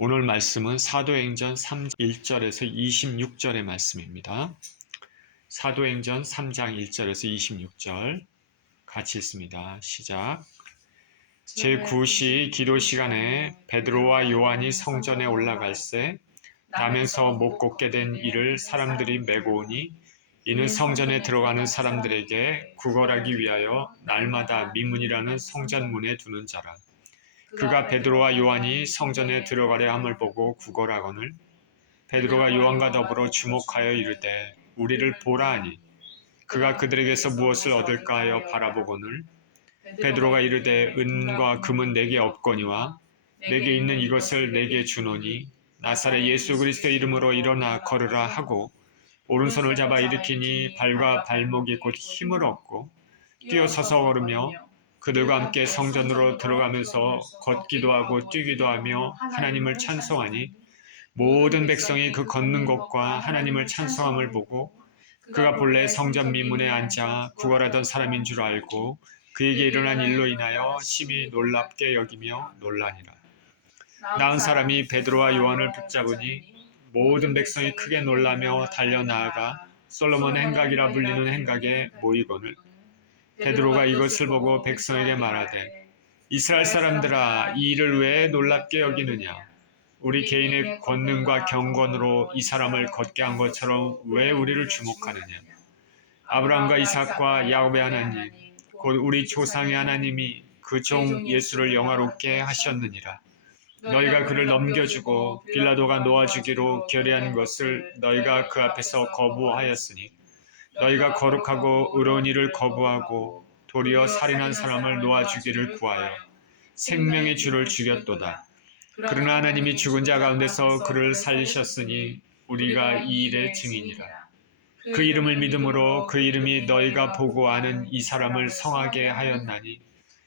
오늘 말씀은 사도행전 3장 1절에서 26절의 말씀입니다. 사도행전 3장 1절에서 26절 같이 읽습니다. 시작. 제9시 기도 시간에 베드로와 요한이 성전에 올라갈새 나면서 못 걷게 된 이를 사람들이 메고 오니 이는 성전에 들어가는 사람들에게 구걸하기 위하여 날마다 미문이라는 성전문에 두는 자라. 그가 베드로와 요한이 성전에 들어가려 함을 보고 구걸하거늘 베드로가 요한과 더불어 주목하여 이르되 우리를 보라 하니 그가 그들에게서 무엇을 얻을까 하여 바라보거늘 베드로가 이르되 은과 금은 내게 없거니와 내게 있는 이것을 내게 주노니 나사렛 예수 그리스도 이름으로 일어나 걸으라 하고 오른손을 잡아 일으키니 발과 발목이 곧 힘을 얻고 뛰어서서 걸으며 그들과 함께 성전으로 들어가면서 걷기도 하고 뛰기도 하며 하나님을 찬송하니 모든 백성이 그 걷는 것과 하나님을 찬송함을 보고 그가 본래 성전 미문에 앉아 구걸하던 사람인 줄 알고 그에게 일어난 일로 인하여 심히 놀랍게 여기며 놀라니라. 나은 사람이 베드로와 요한을 붙잡으니 모든 백성이 크게 놀라며 달려나아가 솔로몬 행각이라 불리는 행각에 모이거늘 베드로가 이것을 보고 백성에게 말하되 이스라엘 사람들아 이 일을 왜 놀랍게 여기느냐 우리 개인의 권능과 경건으로 이 사람을 걷게 한 것처럼 왜 우리를 주목하느냐 아브라함과 이삭과 야곱의 하나님 곧 우리 조상의 하나님이 그 종 예수를 영화롭게 하셨느니라. 너희가 그를 넘겨주고 빌라도가 놓아주기로 결의한 것을 너희가 그 앞에서 거부하였으니 너희가 거룩하고 의로운 일을 거부하고 도리어 살인한 사람을 놓아주기를 구하여 생명의 주를 죽였도다. 그러나 하나님이 죽은 자 가운데서 그를 살리셨으니 우리가 이 일의 증인이라. 그 이름을 믿음으로 그 이름이 너희가 보고 아는 이 사람을 성하게 하였나니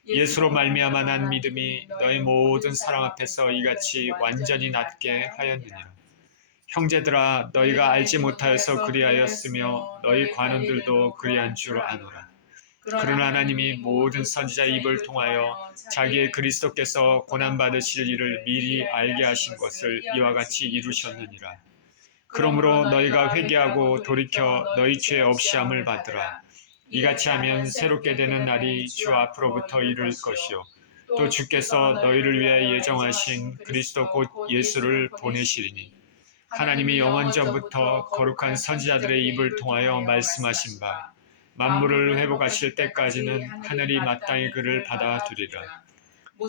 예수로 말미암아 난 믿음이 너희 모든 사람 앞에서 이같이 완전히 낫게 하였느니라. 형제들아 너희가 알지 못하여서 그리하였으며 너희 관원들도 그리한 줄 아노라. 그러나 하나님이 모든 선지자의 입을 통하여 자기의 그리스도께서 고난받으실 일을 미리 알게 하신 것을 이와 같이 이루셨느니라. 그러므로 너희가 회개하고 돌이켜 너희 죄 없이함을 받으라. 이같이 하면 새롭게 되는 날이 주 앞으로부터 이를 것이요 또 주께서 너희를 위하여 예정하신 그리스도 곧 예수를 보내시리니 하나님이 영원전부터 거룩한 선지자들의 입을 통하여 말씀하신 바 만물을 회복하실 때까지는 하늘이 마땅히 그를 받아두리라.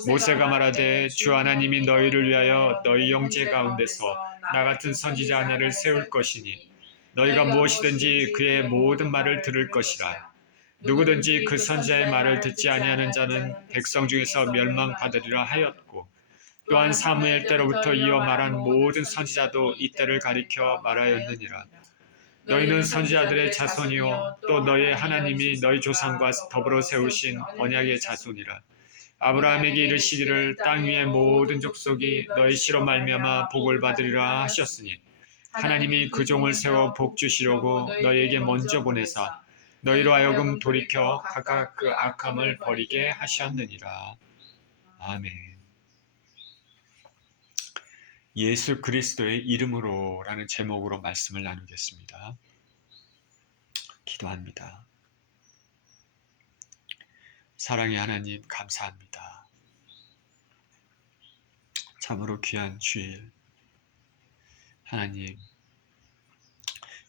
모세가 말하되 주 하나님이 너희를 위하여 너희 형제 가운데서 나 같은 선지자 하나를 세울 것이니 너희가 무엇이든지 그의 모든 말을 들을 것이라. 누구든지 그 선지자의 말을 듣지 아니하는 자는 백성 중에서 멸망받으리라 하였고 또한 사무엘 때로부터 이어 말한 모든 선지자도 이때를 가리켜 말하였느니라. 너희는 선지자들의 자손이요 또 너희의 하나님이 너희 조상과 더불어 세우신 언약의 자손이라. 아브라함에게 이르시기를 땅 위의 모든 족속이 너희 씨로 말미암아 복을 받으리라 하셨으니 하나님이 그 종을 세워 복 주시려고 너희에게 먼저 보내사 너희로 하여금 돌이켜 각각 그 악함을 버리게 하셨느니라. 아멘. 예수 그리스도의 이름으로 라는 제목으로 말씀을 나누겠습니다. 기도합니다. 사랑의 하나님 감사합니다. 참으로 귀한 주일 하나님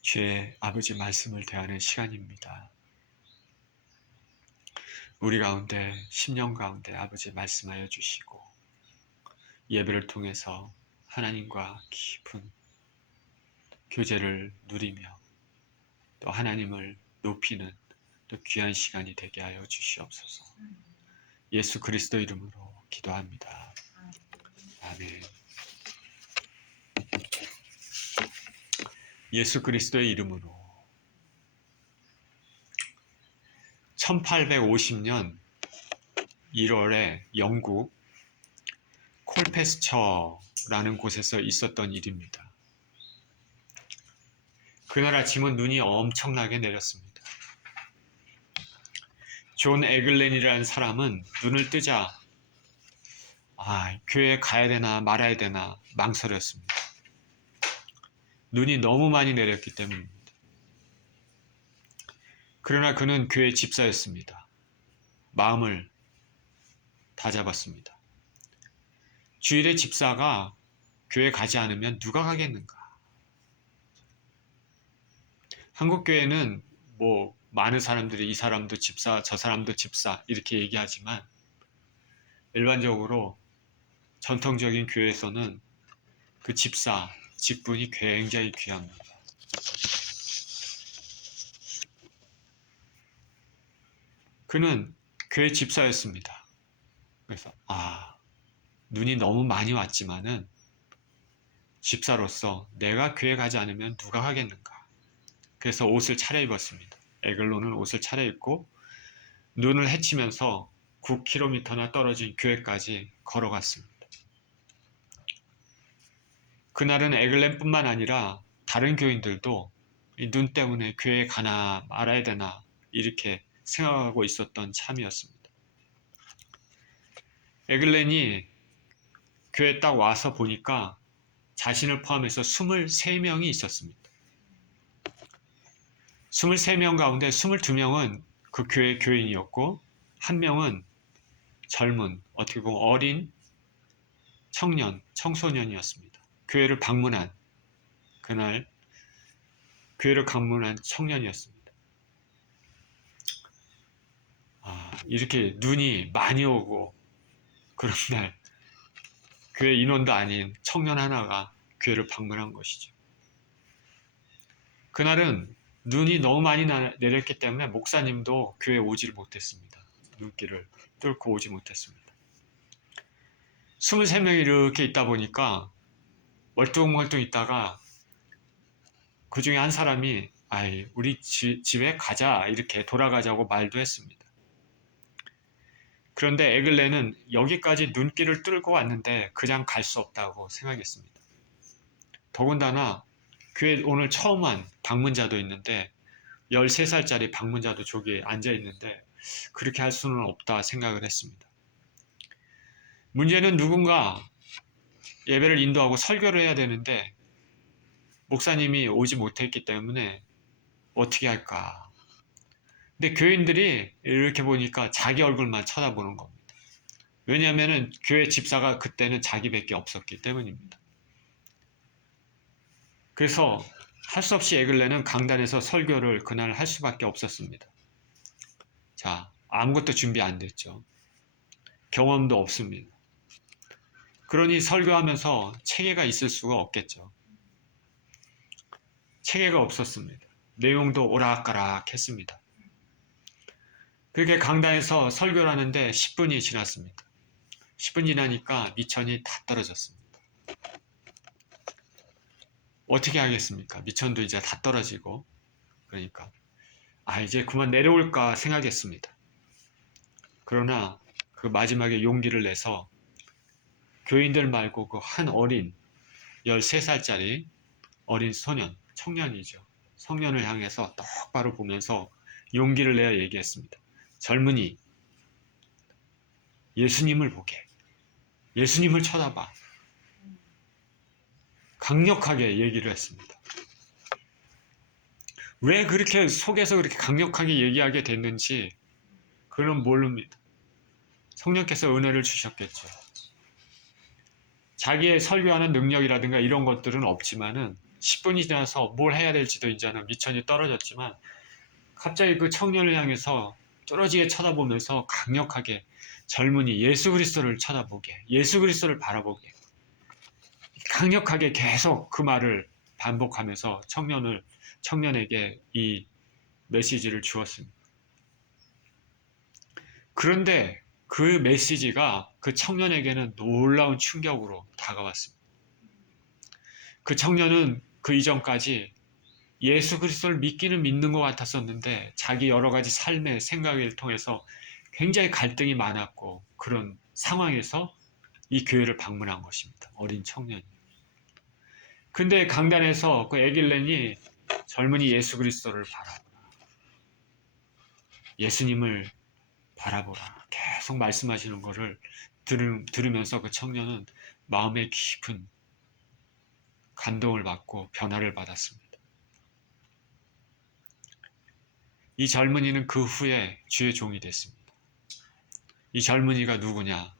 주의 아버지 말씀을 대하는 시간입니다. 우리 가운데 10년 가운데 아버지 말씀하여 주시고 예배를 통해서 하나님과 깊은 교제를 누리며 또 하나님을 높이는 또 귀한 시간이 되게 하여 주시옵소서. 예수 그리스도 이름으로 기도합니다. 아멘. 예수 그리스도의 이름으로 1850년 1월에 영국 콜페스처라는 곳에서 있었던 일입니다. 그날 아침은 눈이 엄청나게 내렸습니다. 존 에글렌이라는 사람은 눈을 뜨자 교회에 가야 되나 말아야 되나 망설였습니다. 눈이 너무 많이 내렸기 때문입니다. 그러나 그는 교회 집사였습니다. 마음을 다잡았습니다. 주일에 집사가 교회 가지 않으면 누가 가겠는가? 한국 교회는 많은 사람들이 이 사람도 집사, 저 사람도 집사 이렇게 얘기하지만 일반적으로 전통적인 교회에서는 그 집사, 직분이 굉장히 귀합니다. 그는 교회 집사였습니다. 그래서 눈이 너무 많이 왔지만은 집사로서 내가 교회 가지 않으면 누가 하겠는가. 그래서 옷을 차려입었습니다. 에글론은 옷을 차려입고 눈을 헤치면서 9km나 떨어진 교회까지 걸어갔습니다. 그날은 에글렌뿐만 아니라 다른 교인들도 이 눈 때문에 교회에 가나 말아야 되나 이렇게 생각하고 있었던 참이었습니다. 에글렌이 교회에 딱 와서 보니까 자신을 포함해서 23명이 있었습니다. 23명 가운데 22명은 그 교회 교인이었고 한 명은 젊은, 어떻게 보면 어린 청년, 청소년이었습니다. 교회를 방문한 그날 교회를 방문한 청년이었습니다. 이렇게 눈이 많이 오고 그런 날 교회 인원도 아닌 청년 하나가 교회를 방문한 것이죠. 그날은 눈이 너무 많이 내렸기 때문에 목사님도 교회에 오지를 못했습니다. 눈길을 뚫고 오지 못했습니다. 23명이 이렇게 있다 보니까 멀뚱멀뚱 있다가 그 중에 한 사람이 우리 집에 가자 이렇게 돌아가자고 말도 했습니다. 그런데 에글렌은 여기까지 눈길을 뚫고 왔는데 그냥 갈 수 없다고 생각했습니다. 더군다나 교회 오늘 처음 한 방문자도 있는데 13살짜리 방문자도 저기 앉아 있는데 그렇게 할 수는 없다 생각을 했습니다. 문제는 누군가 예배를 인도하고 설교를 해야 되는데 목사님이 오지 못했기 때문에 어떻게 할까? 근데 교인들이 이렇게 보니까 자기 얼굴만 쳐다보는 겁니다. 왜냐하면 교회 집사가 그때는 자기밖에 없었기 때문입니다. 그래서 할 수 없이 에글렌은 강단에서 설교를 그날 할 수밖에 없었습니다. 아무것도 준비 안 됐죠. 경험도 없습니다. 그러니 설교하면서 체계가 있을 수가 없겠죠. 체계가 없었습니다. 내용도 오락가락 했습니다. 그렇게 강단에서 설교를 하는데 10분이 지났습니다. 10분 지나니까 미천이 다 떨어졌습니다. 어떻게 하겠습니까? 미천도 이제 다 떨어지고 그러니까 이제 그만 내려올까 생각했습니다. 그러나 그 마지막에 용기를 내서 교인들 말고 그 한 어린 13살짜리 어린 소년, 청년이죠. 청년을 향해서 똑바로 보면서 용기를 내어 얘기했습니다. 젊은이, 예수님을 보게. 예수님을 쳐다봐. 강력하게 얘기를 했습니다. 왜 그렇게 속에서 그렇게 강력하게 얘기하게 됐는지 그는 모릅니다. 성령께서 은혜를 주셨겠죠. 자기의 설교하는 능력이라든가 이런 것들은 없지만은 10분이 지나서 뭘 해야 될지도 이제는 미천이 떨어졌지만 갑자기 그 청년을 향해서 뚫어지게 쳐다보면서 강력하게 젊은이 예수 그리스도를 쳐다보게, 예수 그리스도를 바라보게 강력하게 계속 그 말을 반복하면서 청년에게 이 메시지를 주었습니다. 그런데 그 메시지가 그 청년에게는 놀라운 충격으로 다가왔습니다. 그 청년은 그 이전까지 예수 그리스도를 믿는 것 같았었는데 자기 여러 가지 삶의 생각을 통해서 굉장히 갈등이 많았고 그런 상황에서 이 교회를 방문한 것입니다. 어린 청년이. 근데 강단에서 그 에길렌이 젊은이 예수 그리스도를 바라보라. 예수님을 바라보라. 계속 말씀하시는 것을 들으면서 그 청년은 마음의 깊은 감동을 받고 변화를 받았습니다. 이 젊은이는 그 후에 주의 종이 됐습니다. 이 젊은이가 누구냐?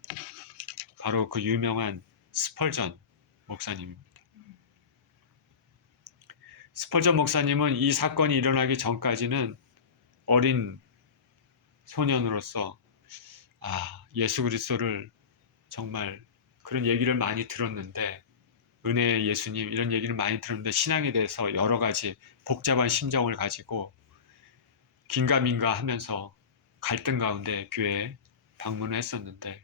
바로 그 유명한 스펄전 목사님입니다. 스펄전 목사님은 이 사건이 일어나기 전까지는 어린 소년으로서 예수 그리스도를 정말 그런 얘기를 많이 들었는데, 은혜의 예수님 이런 얘기를 많이 들었는데 신앙에 대해서 여러 가지 복잡한 심정을 가지고 긴가민가 하면서 갈등 가운데 교회에 방문을 했었는데,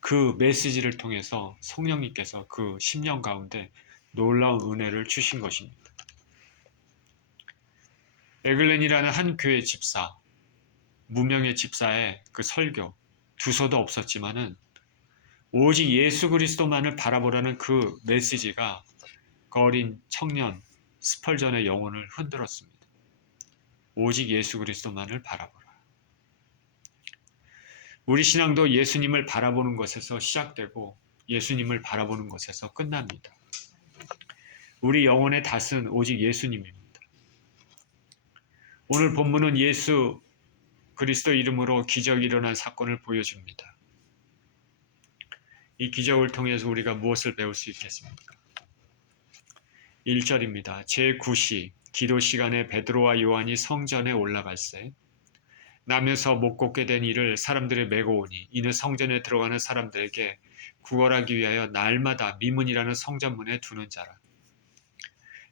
그 메시지를 통해서 성령님께서 그 심령 가운데 놀라운 은혜를 주신 것입니다. 에글렌이라는 한 교회 집사, 무명의 집사의 그 설교, 두서도 없었지만은 오직 예수 그리스도만을 바라보라는 그 메시지가 그 어린 청년 스펄전의 영혼을 흔들었습니다. 오직 예수 그리스도만을 바라보라. 우리 신앙도 예수님을 바라보는 것에서 시작되고 예수님을 바라보는 것에서 끝납니다. 우리 영혼의 닷은 오직 예수님입니다. 오늘 본문은 예수 그리스도 이름으로 기적이 일어난 사건을 보여줍니다. 이 기적을 통해서 우리가 무엇을 배울 수 있겠습니까? 1절입니다. 제9시 기도 시간에 베드로와 요한이 성전에 올라갈새 나면서 못 걷게 된 이를 사람들이 메고 오니 이는 성전에 들어가는 사람들에게 구걸하기 위하여 날마다 미문이라는 성전문에 두는 자라.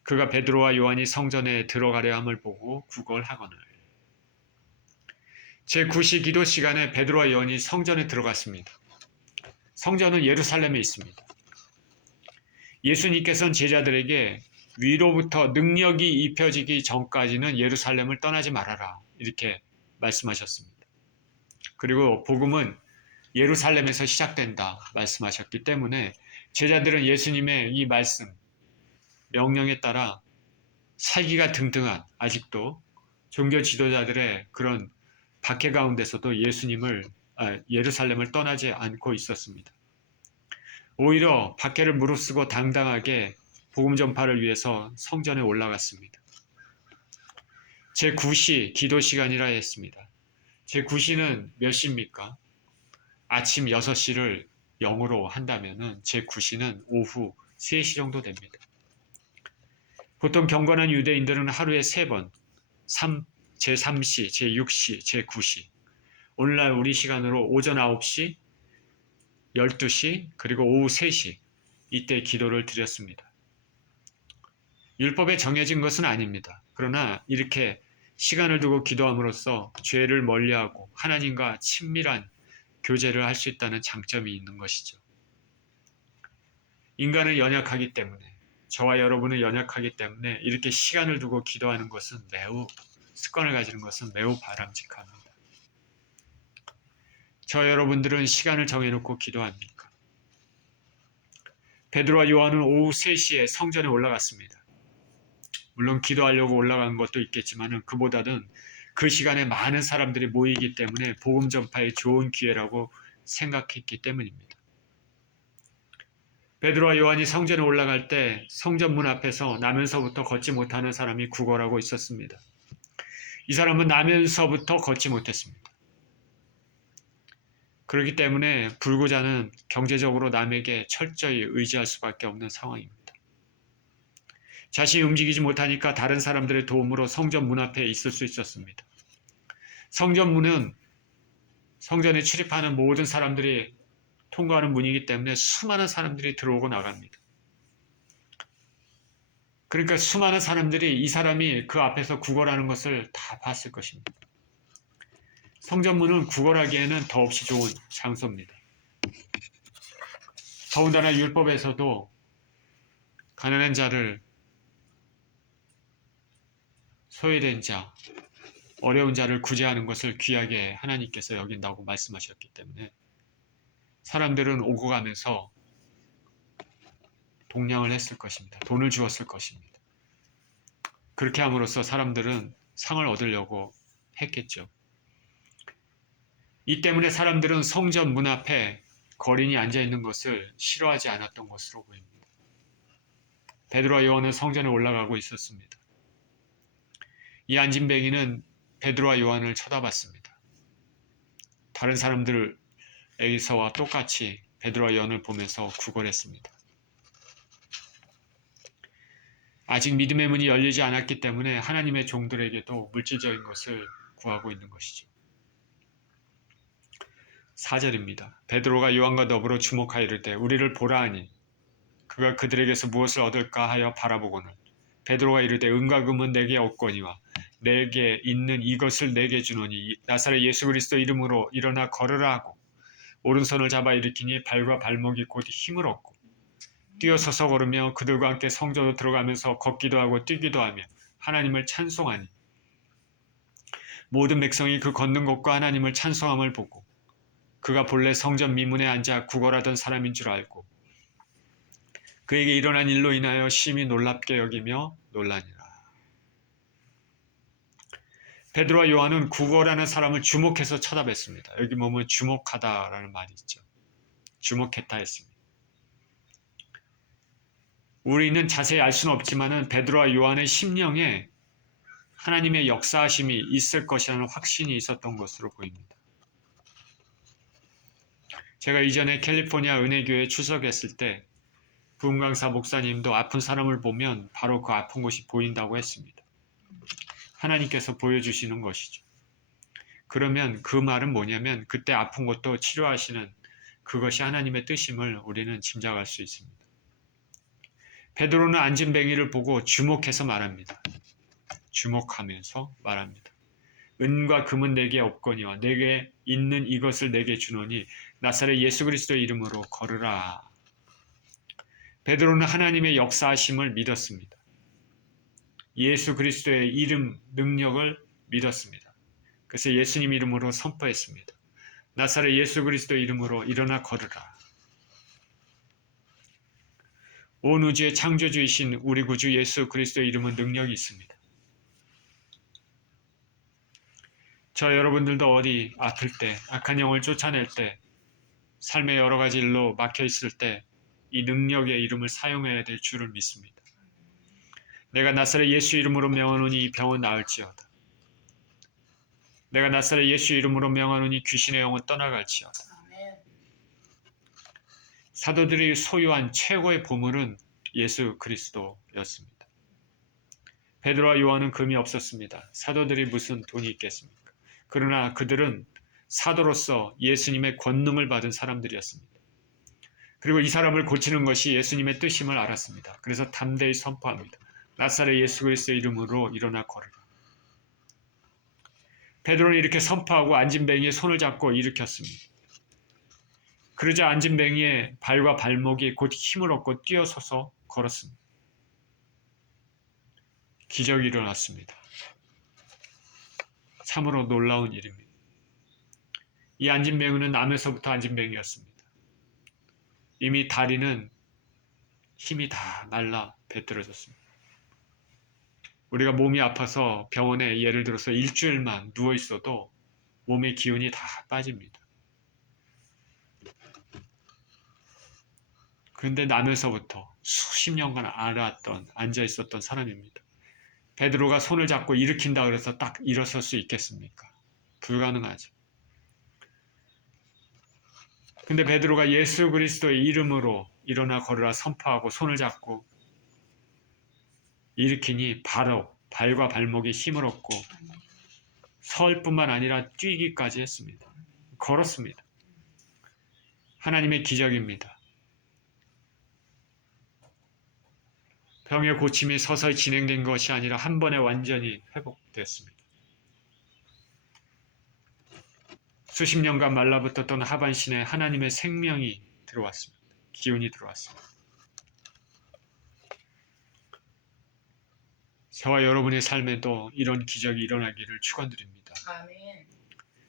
그가 베드로와 요한이 성전에 들어가려 함을 보고 구걸하거늘. 제9시 기도 시간에 베드로와 요한이 성전에 들어갔습니다. 성전은 예루살렘에 있습니다. 예수님께서는 제자들에게 위로부터 능력이 입혀지기 전까지는 예루살렘을 떠나지 말아라 이렇게 말씀하셨습니다. 그리고 복음은 예루살렘에서 시작된다 말씀하셨기 때문에 제자들은 예수님의 이 말씀, 명령에 따라 살기가 등등한 아직도 종교 지도자들의 그런 박해 가운데서도 예루살렘을 떠나지 않고 있었습니다. 오히려 박해를 무릅쓰고 당당하게 복음 전파를 위해서 성전에 올라갔습니다. 제9시 기도 시간이라 했습니다. 제9시는 몇 시입니까? 아침 6시를 0으로 한다면 제9시는 오후 3시 정도 됩니다. 보통 경건한 유대인들은 하루에 3번, 제3시, 제6시, 제9시, 오늘날 우리 시간으로 오전 9시, 12시, 그리고 오후 3시 이때 기도를 드렸습니다. 율법에 정해진 것은 아닙니다. 그러나 이렇게 시간을 두고 기도함으로써 죄를 멀리하고 하나님과 친밀한 교제를 할 수 있다는 장점이 있는 것이죠. 인간은 연약하기 때문에, 저와 여러분은 연약하기 때문에 이렇게 시간을 두고 기도하는 것은 습관을 가지는 것은 매우 바람직합니다. 저 여러분들은 시간을 정해놓고 기도합니까? 베드로와 요한은 오후 3시에 성전에 올라갔습니다. 물론 기도하려고 올라간 것도 있겠지만 그보다는 그 시간에 많은 사람들이 모이기 때문에 복음 전파의 좋은 기회라고 생각했기 때문입니다. 베드로와 요한이 성전에 올라갈 때 성전 문 앞에서 나면서부터 걷지 못하는 사람이 구걸하고 있었습니다. 이 사람은 나면서부터 걷지 못했습니다. 그렇기 때문에 불구자는 경제적으로 남에게 철저히 의지할 수밖에 없는 상황입니다. 자신이 움직이지 못하니까 다른 사람들의 도움으로 성전 문 앞에 있을 수 있었습니다. 성전 문은 성전에 출입하는 모든 사람들이 통과하는 문이기 때문에 수많은 사람들이 들어오고 나갑니다. 그러니까 수많은 사람들이 이 사람이 그 앞에서 구걸하는 것을 다 봤을 것입니다. 성전 문은 구걸하기에는 더없이 좋은 장소입니다. 더군다나 율법에서도 가난한 자를, 소외된 자, 어려운 자를 구제하는 것을 귀하게 하나님께서 여긴다고 말씀하셨기 때문에 사람들은 오고 가면서 동냥을 했을 것입니다. 돈을 주었을 것입니다. 그렇게 함으로써 사람들은 상을 얻으려고 했겠죠. 이 때문에 사람들은 성전 문 앞에 거린이 앉아있는 것을 싫어하지 않았던 것으로 보입니다. 베드로와 요한은 성전에 올라가고 있었습니다. 이 안진뱅이는 베드로와 요한을 쳐다봤습니다. 다른 사람들에게서와 똑같이 베드로와 요한을 보면서 구걸했습니다. 아직 믿음의 문이 열리지 않았기 때문에 하나님의 종들에게도 물질적인 것을 구하고 있는 것이죠. 4절입니다. 베드로가 요한과 더불어 주목하여 이르되 우리를 보라 하니 그가 그들에게서 무엇을 얻을까 하여 바라보고는 베드로가 이르되 은과 금은 내게 없거니와 내게 있는 이것을 내게 주노니 나사렛 예수 그리스도 이름으로 일어나 걸으라 하고 오른손을 잡아 일으키니 발과 발목이 곧 힘을 얻고 뛰어서서 걸으며 그들과 함께 성전으로 들어가면서 걷기도 하고 뛰기도 하며 하나님을 찬송하니 모든 백성이 그 걷는 것과 하나님을 찬송함을 보고 그가 본래 성전 미문에 앉아 구걸하던 사람인 줄 알고 그에게 일어난 일로 인하여 심히 놀랍게 여기며 놀라니라. 베드로와 요한은 구걸하는 사람을 주목해서 쳐다봤습니다. 여기 보면 주목하다라는 말이 있죠. 주목했다 했습니다. 우리는 자세히 알 수는 없지만 베드로와 요한의 심령에 하나님의 역사하심이 있을 것이라는 확신이 있었던 것으로 보입니다. 제가 이전에 캘리포니아 은혜교회에 출석했을 때 부흥강사 목사님도 아픈 사람을 보면 바로 그 아픈 곳이 보인다고 했습니다. 하나님께서 보여주시는 것이죠. 그러면 그 말은 뭐냐면 그때 아픈 곳도 치료하시는 그것이 하나님의 뜻임을 우리는 짐작할 수 있습니다. 베드로는 안진뱅이를 보고 주목해서 말합니다. 주목하면서 말합니다. 은과 금은 내게 없거니와 내게 있는 이것을 내게 주노니 나사렛 예수 그리스도의 이름으로 걸으라. 베드로는 하나님의 역사하심을 믿었습니다. 예수 그리스도의 이름, 능력을 믿었습니다. 그래서 예수님 이름으로 선포했습니다. 나사렛 예수 그리스도의 이름으로 일어나 걸으라. 온 우주의 창조주이신 우리 구주 예수 그리스도의 이름은 능력이 있습니다. 저 여러분들도 어디 아플 때, 악한 영을 쫓아낼 때, 삶의 여러 가지 일로 막혀 있을 때 이 능력의 이름을 사용해야 될 줄을 믿습니다. 내가 나사렛 예수 이름으로 명하노니 이 병은 나을지어다. 내가 나사렛 예수 이름으로 명하노니 귀신의 영은 떠나갈지어다. 사도들이 소유한 최고의 보물은 예수 그리스도였습니다. 베드로와 요한은 금이 없었습니다. 사도들이 무슨 돈이 있겠습니까? 그러나 그들은 사도로서 예수님의 권능을 받은 사람들이었습니다. 그리고 이 사람을 고치는 것이 예수님의 뜻임을 알았습니다. 그래서 담대히 선포합니다. 나사렛 예수 그리스도의 이름으로 일어나 걸으라. 베드로는 이렇게 선포하고 안진뱅이의 손을 잡고 일으켰습니다. 그러자 안진뱅이의 발과 발목이 곧 힘을 얻고 뛰어서서 걸었습니다. 기적이 일어났습니다. 참으로 놀라운 일입니다. 이 안진뱅이는 암에서부터 안진뱅이였습니다. 이미 다리는 힘이 다 날라 배틀어졌습니다. 우리가 몸이 아파서 병원에 예를 들어서 일주일만 누워 있어도 몸의 기운이 다 빠집니다. 그런데 남에서부터 수십 년간 앉아 있었던 사람입니다. 베드로가 손을 잡고 일으킨다 그래서 딱 일어설 수 있겠습니까? 불가능하죠. 근데 베드로가 예수 그리스도의 이름으로 일어나 걸으라 선포하고 손을 잡고 일으키니 바로 발과 발목에 힘을 얻고 설 뿐만 아니라 뛰기까지 했습니다. 걸었습니다. 하나님의 기적입니다. 병의 고침이 서서히 진행된 것이 아니라 한 번에 완전히 회복됐습니다. 수십 년간 말라붙었던 하반신에 하나님의 생명이 들어왔습니다. 기운이 들어왔습니다. 저와 여러분의 삶에도 이런 기적이 일어나기를 축원드립니다. 아멘.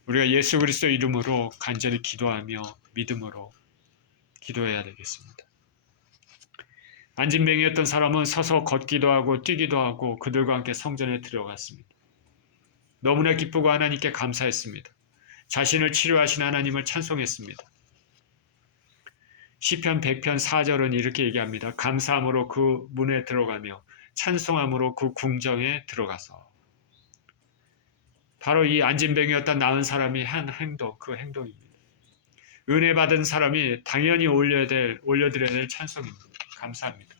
우리가 예수 그리스도 이름으로 간절히 기도하며 믿음으로 기도해야 되겠습니다. 안진뱅이였던 사람은 서서 걷기도 하고 뛰기도 하고 그들과 함께 성전에 들어갔습니다. 너무나 기쁘고 하나님께 감사했습니다. 자신을 치료하신 하나님을 찬송했습니다. 시편 100편 4절은 이렇게 얘기합니다. 감사함으로 그 문에 들어가며 찬송함으로 그 궁정에 들어가서. 바로 이 안진뱅이였던 나은 사람이 한 행동, 그 행동입니다. 은혜 받은 사람이 당연히 올려드려야 될 찬송입니다. 감사합니다.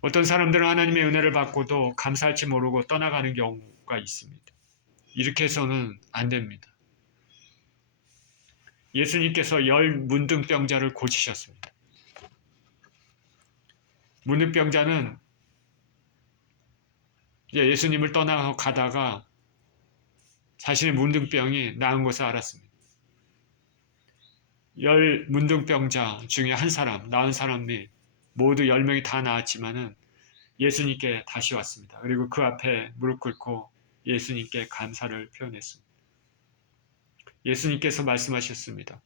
어떤 사람들은 하나님의 은혜를 받고도 감사할지 모르고 떠나가는 경우가 있습니다. 이렇게 해서는 안 됩니다. 예수님께서 10 문둥병자를 고치셨습니다. 문둥병자는 예수님을 떠나서 가다가 자신의 문둥병이 나은 것을 알았습니다. 10 문둥병자 중에 한 사람, 나은 사람이 모두 10명이 다 나았지만은 예수님께 다시 왔습니다. 그리고 그 앞에 무릎 꿇고 예수님께 감사를 표현했습니다. 예수님께서 말씀하셨습니다.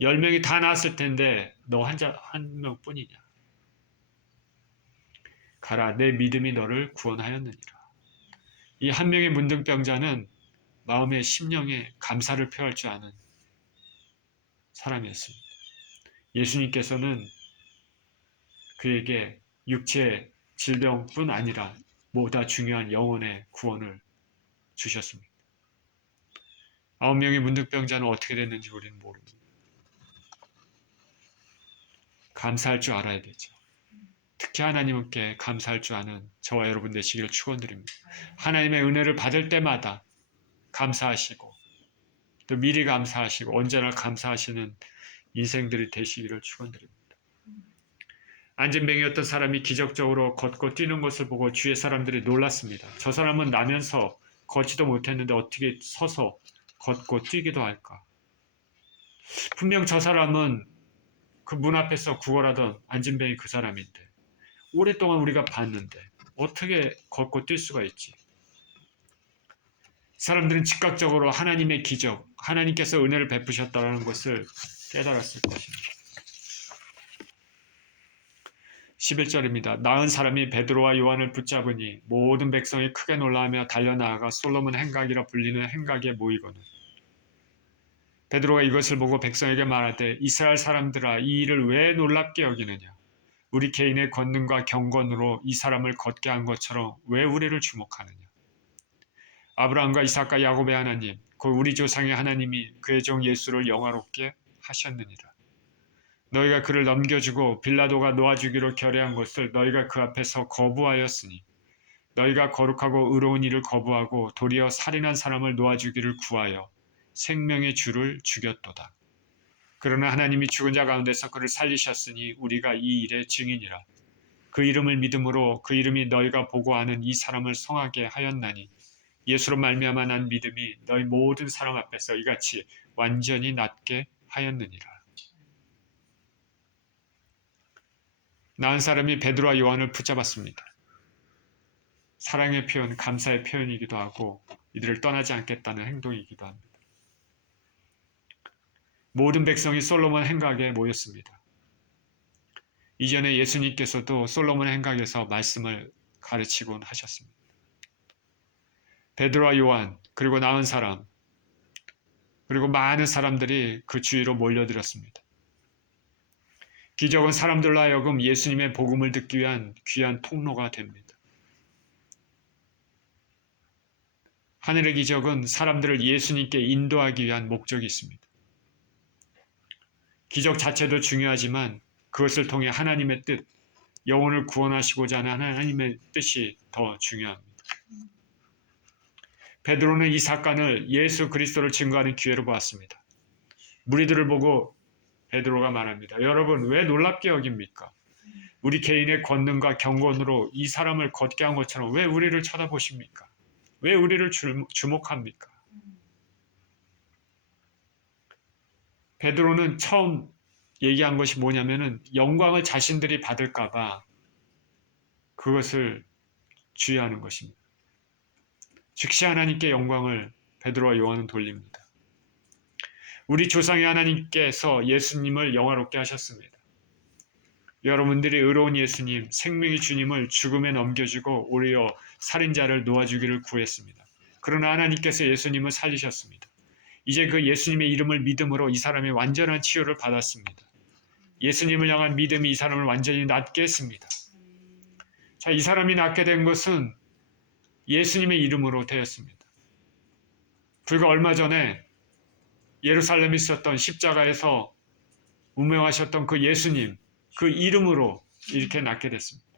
10명이 다 나았을 텐데 너 한 명뿐이냐. 가라, 내 믿음이 너를 구원하였느니라. 이 한 명의 문둥병자는 마음의 심령에 감사를 표할 줄 아는 사람이었습니다. 예수님께서는 그에게 육체의 질병뿐 아니라 보다 중요한 영혼의 구원을 주셨습니다. 9명의 문둥병자는 어떻게 됐는지 우리는 모릅니다. 감사할 줄 알아야 되죠. 특히 하나님께 감사할 줄 아는 저와 여러분 되시기를 축원드립니다. 하나님의 은혜를 받을 때마다 감사하시고 또 미리 감사하시고 언제나 감사하시는 인생들이 되시기를 축원드립니다. 안진뱅이였던 사람이 기적적으로 걷고 뛰는 것을 보고 주위의 사람들이 놀랐습니다. 저 사람은 나면서 걷지도 못했는데 어떻게 서서 걷고 뛰기도 할까? 분명 저 사람은 그 문 앞에서 구걸하던 안진뱅이 그 사람인데 오랫동안 우리가 봤는데 어떻게 걷고 뛸 수가 있지? 사람들은 즉각적으로 하나님의 기적, 하나님께서 은혜를 베푸셨다는 것을 깨달았을 것입니다. 11절입니다. 나은 사람이 베드로와 요한을 붙잡으니 모든 백성이 크게 놀라며 달려나아가 솔로몬 행각이라 불리는 행각에 모이거늘. 베드로가 이것을 보고 백성에게 말하되 이스라엘 사람들아 이 일을 왜 놀랍게 여기느냐. 우리 개인의 권능과 경건으로 이 사람을 걷게 한 것처럼 왜 우리를 주목하느냐. 아브라함과 이삭과 야곱의 하나님, 곧 우리 조상의 하나님이 그의 종 예수를 영화롭게 하셨느니라. 너희가 그를 넘겨주고 빌라도가 놓아주기로 결의한 것을 너희가 그 앞에서 거부하였으니 너희가 거룩하고 의로운 일을 거부하고 도리어 살인한 사람을 놓아주기를 구하여 생명의 주를 죽였도다. 그러나 하나님이 죽은 자 가운데서 그를 살리셨으니 우리가 이 일의 증인이라. 그 이름을 믿음으로 그 이름이 너희가 보고 아는 이 사람을 성하게 하였나니 예수로 말미암아 난 믿음이 너희 모든 사람 앞에서 이같이 완전히 낫게 하였느니라. 나은 사람이 베드로와 요한을 붙잡았습니다. 사랑의 표현, 감사의 표현이기도 하고 이들을 떠나지 않겠다는 행동이기도 합니다. 모든 백성이 솔로몬 행각에 모였습니다. 이전에 예수님께서도 솔로몬 행각에서 말씀을 가르치곤 하셨습니다. 베드로와 요한, 그리고 나은 사람, 그리고 많은 사람들이 그 주위로 몰려들었습니다. 기적은 사람들로 하여금 예수님의 복음을 듣기 위한 귀한 통로가 됩니다. 하늘의 기적은 사람들을 예수님께 인도하기 위한 목적이 있습니다. 기적 자체도 중요하지만 그것을 통해 하나님의 뜻, 영혼을 구원하시고자 하는 하나님의 뜻이 더 중요합니다. 베드로는 이 사건을 예수 그리스도를 증거하는 기회로 보았습니다. 무리들을 보고 베드로가 말합니다. 여러분 왜 놀랍게 여깁니까? 우리 개인의 권능과 경건으로 이 사람을 걷게 한 것처럼 왜 우리를 쳐다보십니까? 왜 우리를 주목합니까? 베드로는 처음 얘기한 것이 뭐냐면은 영광을 자신들이 받을까봐 그것을 주의하는 것입니다. 즉시 하나님께 영광을 베드로와 요한은 돌립니다. 우리 조상의 하나님께서 예수님을 영화롭게 하셨습니다. 여러분들이 의로운 예수님, 생명의 주님을 죽음에 넘겨주고 오히려 살인자를 놓아주기를 구했습니다. 그러나 하나님께서 예수님을 살리셨습니다. 이제 그 예수님의 이름을 믿음으로 이 사람이 완전한 치유를 받았습니다. 예수님을 향한 믿음이 이 사람을 완전히 낫게 했습니다. 자, 이 사람이 낫게 된 것은 예수님의 이름으로 되었습니다. 불과 얼마 전에 예루살렘에 있었던 십자가에서 운명하셨던 그 예수님, 그 이름으로 이렇게 낫게 됐습니다.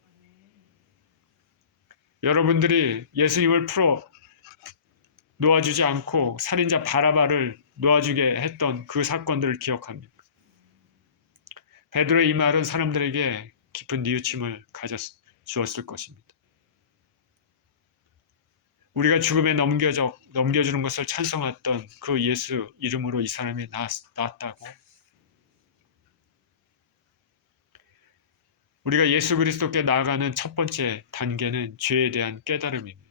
여러분들이 예수님을 풀어 놓아주지 않고 살인자 바라바를 놓아주게 했던 그 사건들을 기억합니까? 베드로의 이 말은 사람들에게 깊은 뉘우침을 주었을 것입니다. 우리가 죽음에 넘겨주는 것을 찬성했던 그 예수 이름으로 이 사람이 낫다고? 우리가 예수 그리스도께 나아가는 첫 번째 단계는 죄에 대한 깨달음입니다.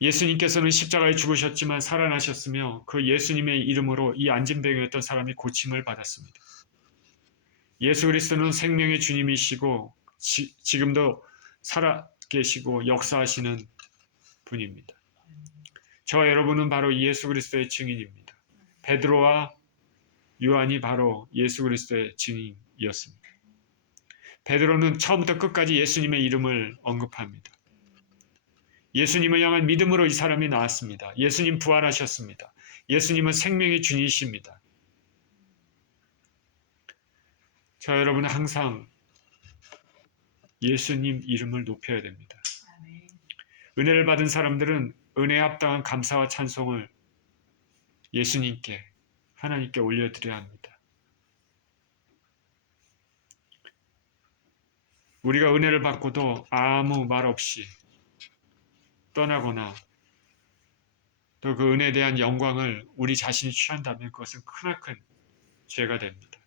예수님께서는 십자가에 죽으셨지만 살아나셨으며 그 예수님의 이름으로 이 안진병이었던 사람이 고침을 받았습니다. 예수 그리스도는 생명의 주님이시고 지금도 살아계시고 역사하시는 분입니다. 저와 여러분은 바로 예수 그리스도의 증인입니다. 베드로와 요한이 바로 예수 그리스도의 증인이었습니다. 베드로는 처음부터 끝까지 예수님의 이름을 언급합니다. 예수님을 향한 믿음으로 이 사람이 나왔습니다. 예수님 부활하셨습니다. 예수님은 생명의 주님이십니다. 저 여러분은 항상 예수님 이름을 높여야 됩니다. 은혜를 받은 사람들은 은혜에 합당한 감사와 찬송을 예수님께, 하나님께 올려드려야 합니다. 우리가 은혜를 받고도 아무 말 없이 떠나거나 또 그 은혜에 대한 영광을 우리 자신이 취한다면 그것은 크나큰 죄가 됩니다.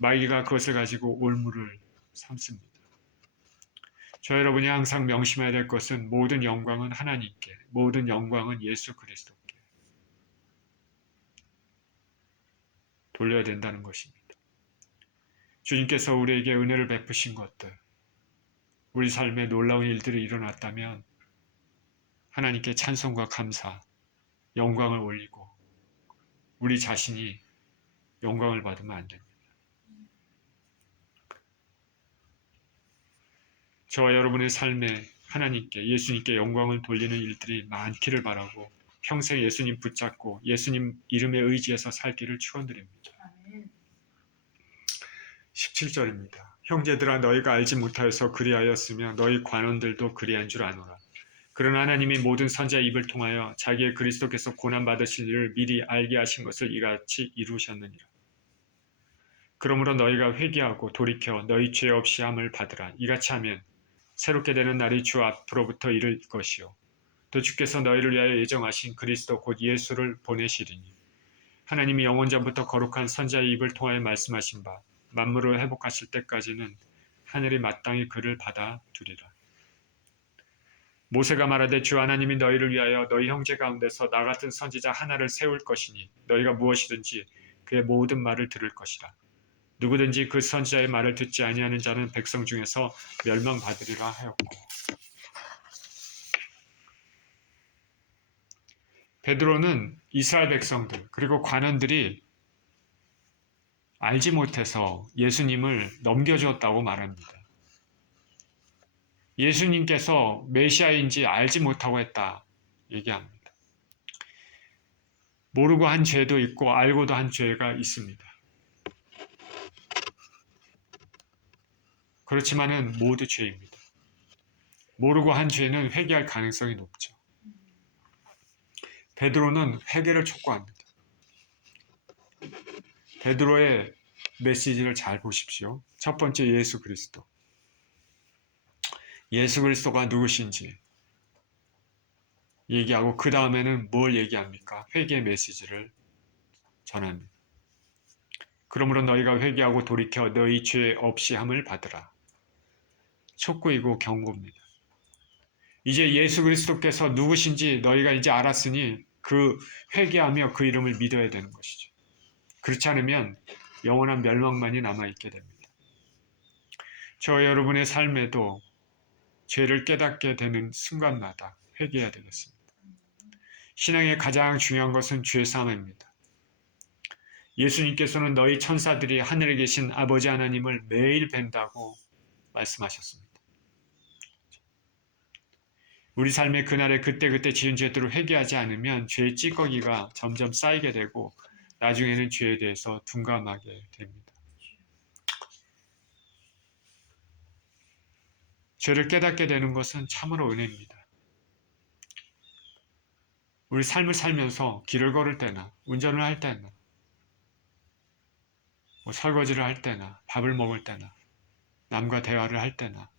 마귀가 그것을 가지고 올무를 삼습니다. 저 여러분이 항상 명심해야 될 것은 모든 영광은 하나님께, 모든 영광은 예수 그리스도께 돌려야 된다는 것입니다. 주님께서 우리에게 은혜를 베푸신 것들, 우리 삶에 놀라운 일들이 일어났다면 하나님께 찬송과 감사, 영광을 올리고 우리 자신이 영광을 받으면 안 됩니다. 저와 여러분의 삶에 하나님께, 예수님께 영광을 돌리는 일들이 많기를 바라고 평생 예수님 붙잡고 예수님 이름에 의지해서 살기를 축원드립니다. 17절입니다. 형제들아 너희가 알지 못하여서 그리하였으며 너희 관원들도 그리한 줄 아노라. 그러나 하나님이 모든 선지자의 입을 통하여 자기의 그리스도께서 고난받으실 일을 미리 알게 하신 것을 이같이 이루셨느니라. 그러므로 너희가 회개하고 돌이켜 너희 죄 없이 함을 받으라. 이같이 하면 새롭게 되는 날이 주 앞으로부터 이를 것이요 또 주께서 너희를 위하여 예정하신 그리스도 곧 예수를 보내시리니 하나님이 영원전부터 거룩한 선지자의 입을 통하여 말씀하신 바 만물을 회복하실 때까지는 하늘이 마땅히 그를 받아두리라. 모세가 말하되 주 하나님이 너희를 위하여 너희 형제 가운데서 나 같은 선지자 하나를 세울 것이니 너희가 무엇이든지 그의 모든 말을 들을 것이라. 누구든지 그 선지자의 말을 듣지 아니하는 자는 백성 중에서 멸망받으리라 하였고. 베드로는 이스라엘 백성들 그리고 관원들이 알지 못해서 예수님을 넘겨주었다고 말합니다. 예수님께서 메시아인지 알지 못하고 했다 얘기합니다. 모르고 한 죄도 있고 알고도 한 죄가 있습니다. 그렇지만은 모두 죄입니다. 모르고 한 죄는 회개할 가능성이 높죠. 베드로는 회개를 촉구합니다. 베드로의 메시지를 잘 보십시오. 첫 번째 예수 그리스도. 예수 그리스도가 누구신지 얘기하고 그 다음에는 뭘 얘기합니까? 회개의 메시지를 전합니다. 그러므로 너희가 회개하고 돌이켜 너희 죄 없이 함을 받으라. 촉구이고 경고입니다. 이제 예수 그리스도께서 누구신지 너희가 이제 알았으니 그 회개하며 그 이름을 믿어야 되는 것이죠. 그렇지 않으면 영원한 멸망만이 남아있게 됩니다. 저 여러분의 삶에도 죄를 깨닫게 되는 순간마다 회개해야 되겠습니다. 신앙의 가장 중요한 것은 죄사함입니다. 예수님께서는 너희 천사들이 하늘에 계신 아버지 하나님을 매일 뵌다고 말씀하셨습니다. 우리 삶의 그날에 그때그때 지은 죄대로 회개하지 않으면 죄의 찌꺼기가 점점 쌓이게 되고 나중에는 죄에 대해서 둔감하게 됩니다. 죄를 깨닫게 되는 것은 참으로 은혜입니다. 우리 삶을 살면서 길을 걸을 때나 운전을 할 때나 설거지를 할 때나 밥을 먹을 때나 남과 대화를 할 때나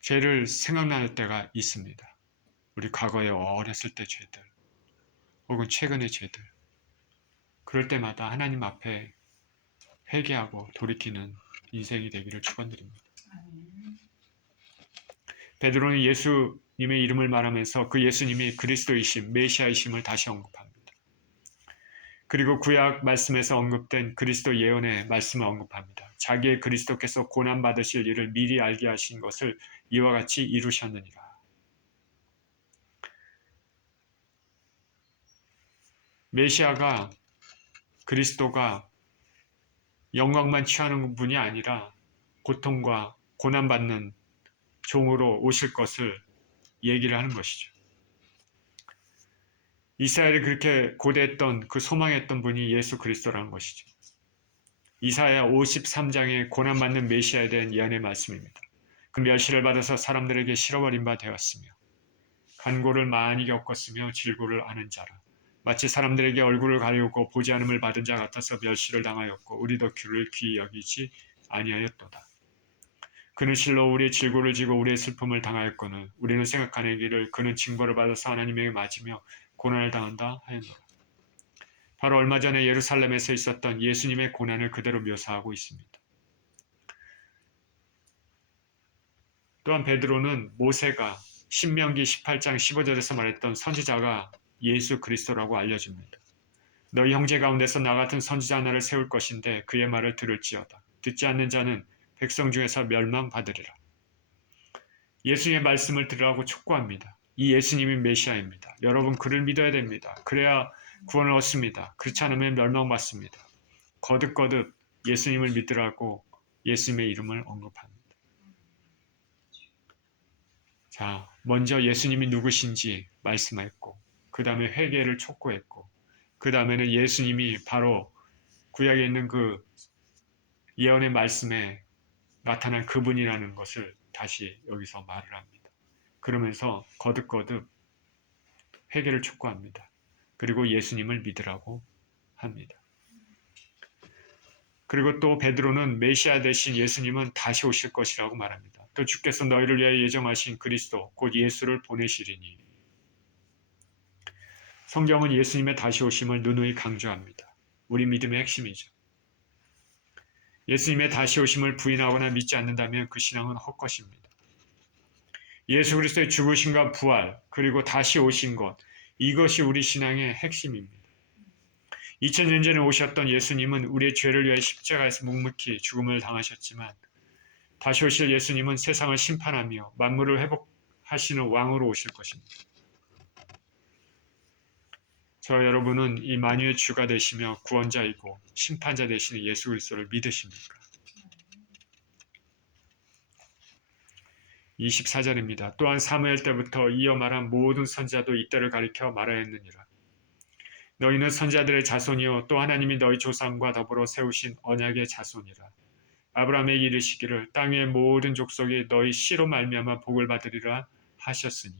죄를 생각날 때가 있습니다. 우리 과거에 어렸을 때 죄들 혹은 최근의 죄들, 그럴 때마다 하나님 앞에 회개하고 돌이키는 인생이 되기를 축원드립니다. 베드로는 예수님의 이름을 말하면서 그 예수님이 그리스도이심, 메시아이심을 다시 언급합니다. 그리고 구약 말씀에서 언급된 그리스도 예언의 말씀을 언급합니다. 자기의 그리스도께서 고난받으실 일을 미리 알게 하신 것을 이와 같이 이루셨느니라. 메시아가, 그리스도가 영광만 취하는 분이 아니라 고통과 고난받는 종으로 오실 것을 얘기를 하는 것이죠. 이스라엘이 그렇게 고대했던 그 소망했던 분이 예수 그리스도라는 것이죠. 이사야 53장의 고난받는 메시아에 대한 예언의 말씀입니다. 그 멸시를 받아서 사람들에게 실어버린 바 되었으며 간고를 많이 겪었으며 질고를 아는 자라. 마치 사람들에게 얼굴을 가리우고 보지 않음을 받은 자 같아서 멸시를 당하였고 우리도 그를 귀히 여기지 아니하였도다. 그는 실로 우리의 질고를 지고 우리의 슬픔을 당하였거늘 우리는 생각하기를 그는 징벌을 받아서 하나님에게 맞으며 고난을 당한다 하였노라. 바로 얼마 전에 예루살렘에서 있었던 예수님의 고난을 그대로 묘사하고 있습니다. 또한 베드로는 모세가 신명기 18장 15절에서 말했던 선지자가 예수 그리스도라고 알려줍니다. 너희 형제 가운데서 나 같은 선지자 하나를 세울 것인데 그의 말을 들을지어다. 듣지 않는 자는 백성 중에서 멸망받으리라. 예수님의 말씀을 들으라고 촉구합니다. 이 예수님이 메시아입니다. 여러분 그를 믿어야 됩니다. 그래야 구원을 얻습니다. 그렇지 않으면 멸망받습니다. 거듭거듭 예수님을 믿으라고 예수님의 이름을 언급합니다. 자, 먼저 예수님이 누구신지 말씀했고 그 다음에 회개를 촉구했고 그 다음에는 예수님이 바로 구약에 있는 그 예언의 말씀에 나타난 그분이라는 것을 다시 여기서 말을 합니다. 그러면서 거듭거듭 회개를 촉구합니다. 그리고 예수님을 믿으라고 합니다. 그리고 또 베드로는 메시아 되신 예수님은 다시 오실 것이라고 말합니다. 또 주께서 너희를 위하여 예정하신 그리스도 곧 예수를 보내시리니. 성경은 예수님의 다시 오심을 누누이 강조합니다. 우리 믿음의 핵심이죠. 예수님의 다시 오심을 부인하거나 믿지 않는다면 그 신앙은 헛것입니다. 예수 그리스도의 죽으심과 부활 그리고 다시 오신 것, 이것이 우리 신앙의 핵심입니다. 2000년 전에 오셨던 예수님은 우리의 죄를 위해 십자가에서 묵묵히 죽음을 당하셨지만 다시 오실 예수님은 세상을 심판하며 만물을 회복하시는 왕으로 오실 것입니다. 저 여러분은 이 만유의 주가 되시며 구원자이고 심판자 되시는 예수 그리스도를 믿으십니까? 24절입니다. 또한 사무엘 때부터 이어 말한 모든 선지자도 이때를 가리켜 말하였느니라. 너희는 선지자들의 자손이요 또 하나님이 너희 조상과 더불어 세우신 언약의 자손이라. 아브라함에게 이르시기를 땅 위의 모든 족속이 너희 씨로 말미암아 복을 받으리라 하셨으니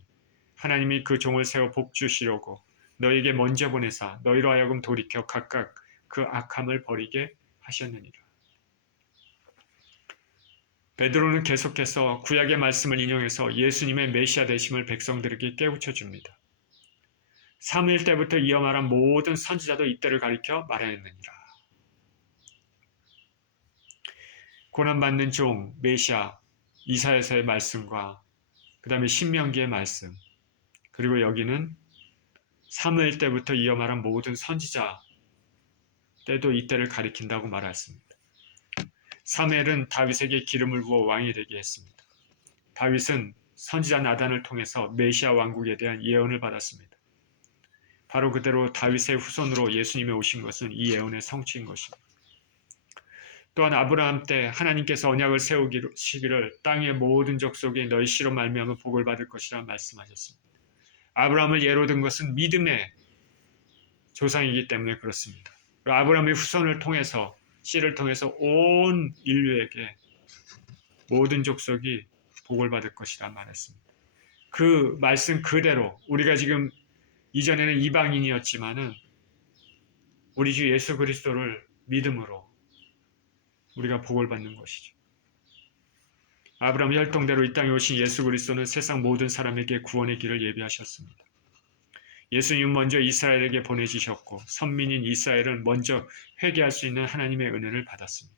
하나님이 그 종을 세워 복 주시려고 너희에게 먼저 보내사 너희로 하여금 돌이켜 각각 그 악함을 버리게 하셨느니라. 베드로는 계속해서 구약의 말씀을 인용해서 예수님의 메시아 되심을 백성들에게 깨우쳐 줍니다. 사무엘 때부터 이어 말한 모든 선지자도 이때를 가리켜 말하였느니라. 고난받는 종 메시아 이사야서의 말씀과 그 다음에 신명기의 말씀 그리고 여기는 사무엘 때부터 이어 말한 모든 선지자 때도 이때를 가리킨다고 말했습니다. 사무엘은 다윗에게 기름을 부어 왕이 되게 했습니다. 다윗은 선지자 나단을 통해서 메시아 왕국에 대한 예언을 받았습니다. 바로 그대로 다윗의 후손으로 예수님이 오신 것은 이 예언의 성취인 것입니다. 또한 아브라함 때 하나님께서 언약을 세우시기를 땅의 모든 족속이 너희 씨로 말미암아 복을 받을 것이라 말씀하셨습니다. 아브라함을 예로 든 것은 믿음의 조상이기 때문에 그렇습니다. 아브라함의 후손을 통해서 씨를 통해서 온 인류에게 모든 족속이 복을 받을 것이라 말했습니다. 그 말씀 그대로 우리가 지금 이전에는 이방인이었지만은 우리 주 예수 그리스도를 믿음으로 우리가 복을 받는 것이죠. 아브라함 혈통대로 이 땅에 오신 예수 그리스도는 세상 모든 사람에게 구원의 길을 예비하셨습니다. 예수님은 먼저 이스라엘에게 보내지셨고 선민인 이스라엘은 먼저 회개할 수 있는 하나님의 은혜를 받았습니다.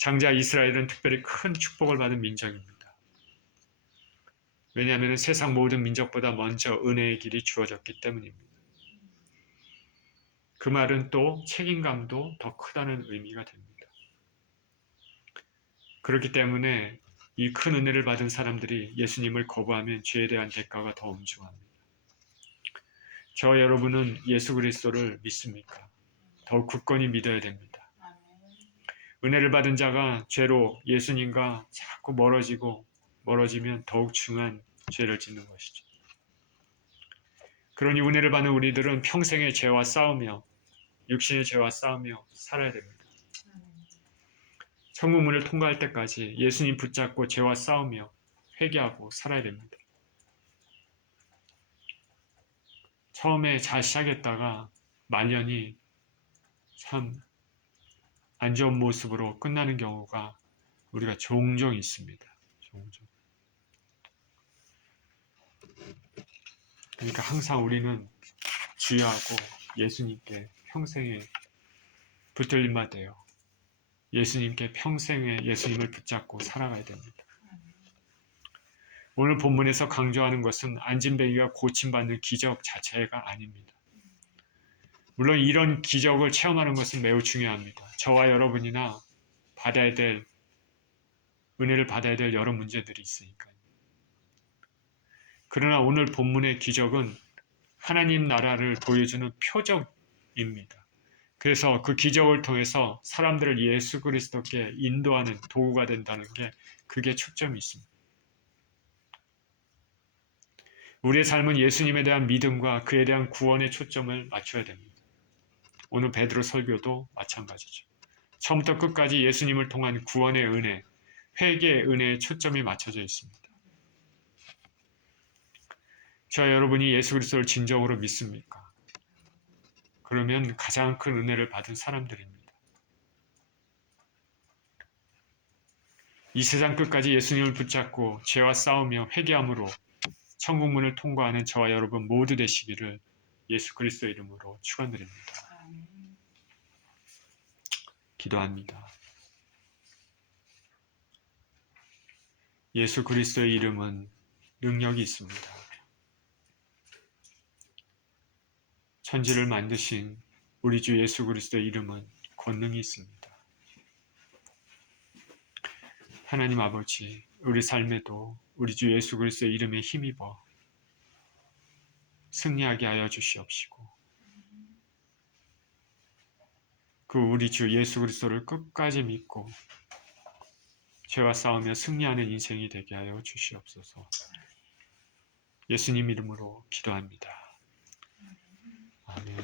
장자 이스라엘은 특별히 큰 축복을 받은 민족입니다. 왜냐하면 세상 모든 민족보다 먼저 은혜의 길이 주어졌기 때문입니다. 그 말은 또 책임감도 더 크다는 의미가 됩니다. 그렇기 때문에 이 큰 은혜를 받은 사람들이 예수님을 거부하면 죄에 대한 대가가 더 엄중합니다. 저 여러분은 예수 그리스도를 믿습니까? 더욱 굳건히 믿어야 됩니다. 은혜를 받은 자가 죄로 예수님과 자꾸 멀어지면 더욱 중한 죄를 짓는 것이죠. 그러니 은혜를 받는 우리들은 평생의 죄와 싸우며 육신의 죄와 싸우며 살아야 됩니다. 천국 문을 통과할 때까지 예수님 붙잡고 죄와 싸우며 회개하고 살아야 됩니다. 처음에 잘 시작했다가 말년이 참 안 좋은 모습으로 끝나는 경우가 우리가 종종 있습니다. 종종. 그러니까 항상 우리는 주의하고 예수님께 평생에 붙들 일만 돼요. 예수님께 평생에 예수님을 붙잡고 살아가야 됩니다. 오늘 본문에서 강조하는 것은 안진뱅이가 고침받는 기적 자체가 아닙니다. 물론 이런 기적을 체험하는 것은 매우 중요합니다. 저와 여러분이나 은혜를 받아야 될 여러 문제들이 있으니까요. 그러나 오늘 본문의 기적은 하나님 나라를 보여주는 표적입니다. 그래서 그 기적을 통해서 사람들을 예수 그리스도께 인도하는 도구가 된다는 게 그게 초점이 있습니다. 우리의 삶은 예수님에 대한 믿음과 그에 대한 구원의 초점을 맞춰야 됩니다. 오늘 베드로 설교도 마찬가지죠. 처음부터 끝까지 예수님을 통한 구원의 은혜, 회개의 은혜에 초점이 맞춰져 있습니다. 저와 여러분이 예수 그리스도를 진정으로 믿습니까? 그러면 가장 큰 은혜를 받은 사람들입니다. 이 세상 끝까지 예수님을 붙잡고 죄와 싸우며 회개함으로 천국문을 통과하는 저와 여러분 모두 되시기를 예수 그리스도 이름으로 축원드립니다. 기도합니다. 예수 그리스도의 이름은 능력이 있습니다. 천지를 만드신 우리 주 예수 그리스도의 이름은 권능이 있습니다. 하나님 아버지, 우리 삶에도 우리 주 예수 그리스도의 이름에 힘입어 승리하게 하여 주시옵시고 그 우리 주 예수 그리스도를 끝까지 믿고 죄와 싸우며 승리하는 인생이 되게 하여 주시옵소서. 예수님 이름으로 기도합니다. 아멘.